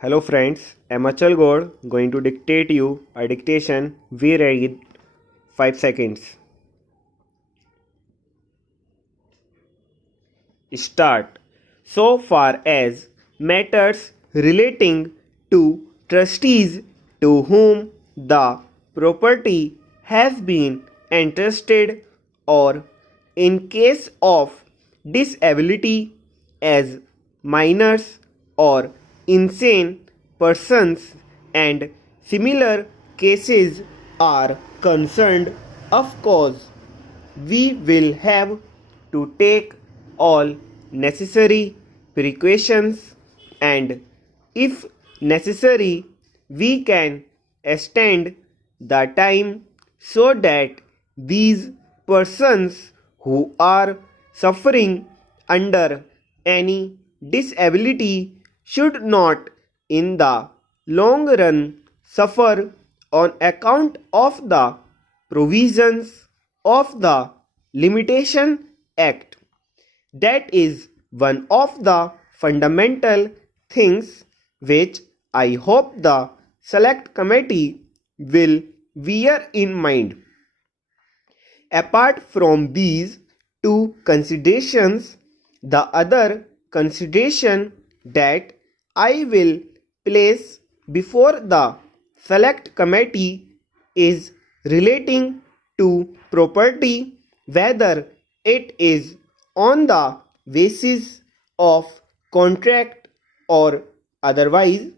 Hello friends, I'm Achal Gaur going to dictate you a dictation. We read 5 seconds. Start. So far as matters relating to trustees to whom the property has been entrusted, or in case of disability as minors or insane persons and similar cases are concerned, of course we will have to take all necessary precautions, and if necessary we can extend the time so that these persons who are suffering under any disability should not in the long run suffer on account of the provisions of the Limitation Act. That is one of the fundamental things which I hope the Select Committee will bear in mind. Apart from these two considerations, the other consideration that I will place before the Select Committee is relating to property, whether it is on the basis of contract or otherwise.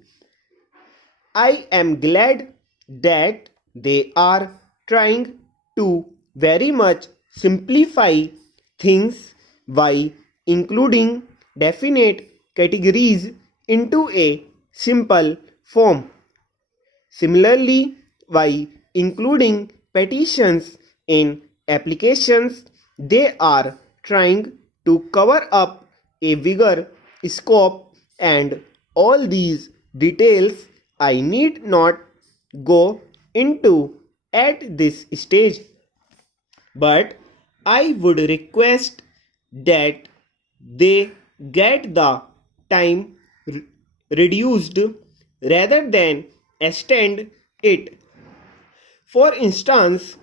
I am glad that they are trying to very much simplify things by including definite categories into a simple form. Similarly, by including petitions in applications, they are trying to cover up a bigger scope, and all these details I need not go into at this stage. But I would request that they get the time reduced rather than extend it. For instance,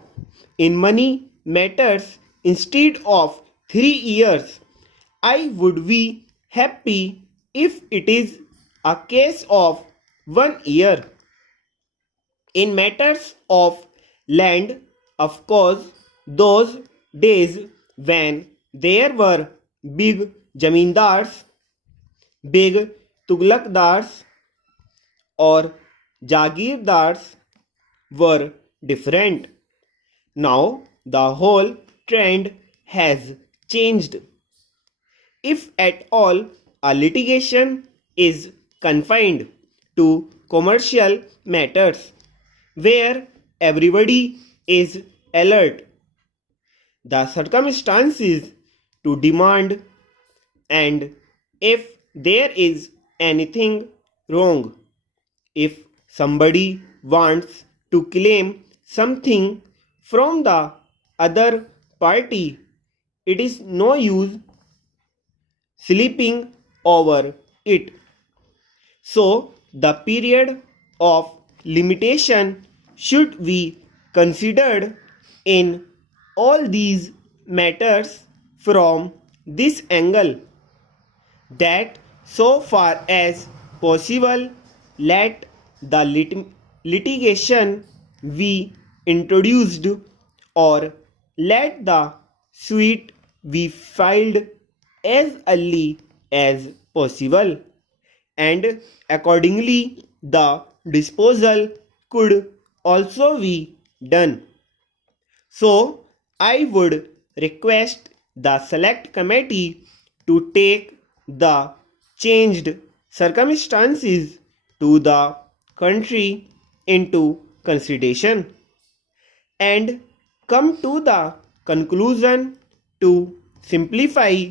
in money matters, instead of 3 years, I would be happy if it is a case of 1 year. In matters of land, of course, those days when there were big jamindars, big tughlakdars, or jagirdars were different. Now the whole trend has changed. If at all a litigation is confined to commercial matters where everybody is alert, the circumstances to demand, and if there is anything wrong, if somebody wants to claim something from the other party, it is no use sleeping over it. So the period of limitation should be considered in all these matters from this angle, that so far as possible let the litigation be introduced, or let the suit be filed as early as possible, and accordingly the disposal could also be done. So I would request the Select Committee to take the changed circumstances to the country into consideration and come to the conclusion to simplify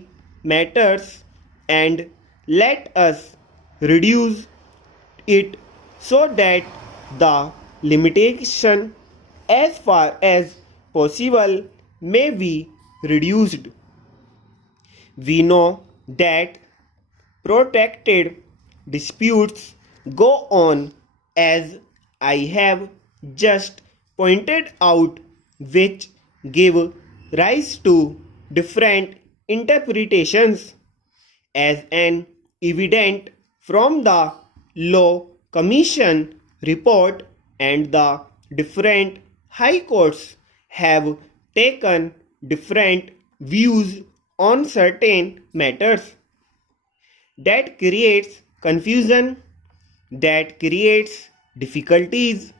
matters, and let us reduce it so that the limitation as far as possible may be reduced. We know that protracted disputes go on as I have just pointed out, which give rise to different interpretations, as an evident from the Law Commission report, and the different high courts have taken different views on certain matters. That creates confusion, that creates difficulties,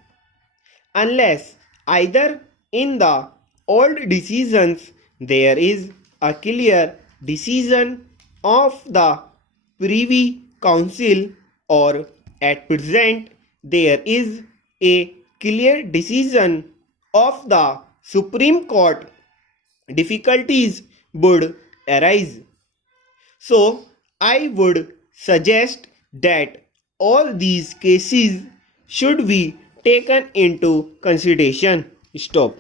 unless either in the old decisions there is a clear decision of the Privy Council, or at present there is a clear decision of the Supreme Court, difficulties would arise. So, I would suggest that all these cases should be taken into consideration. Stop.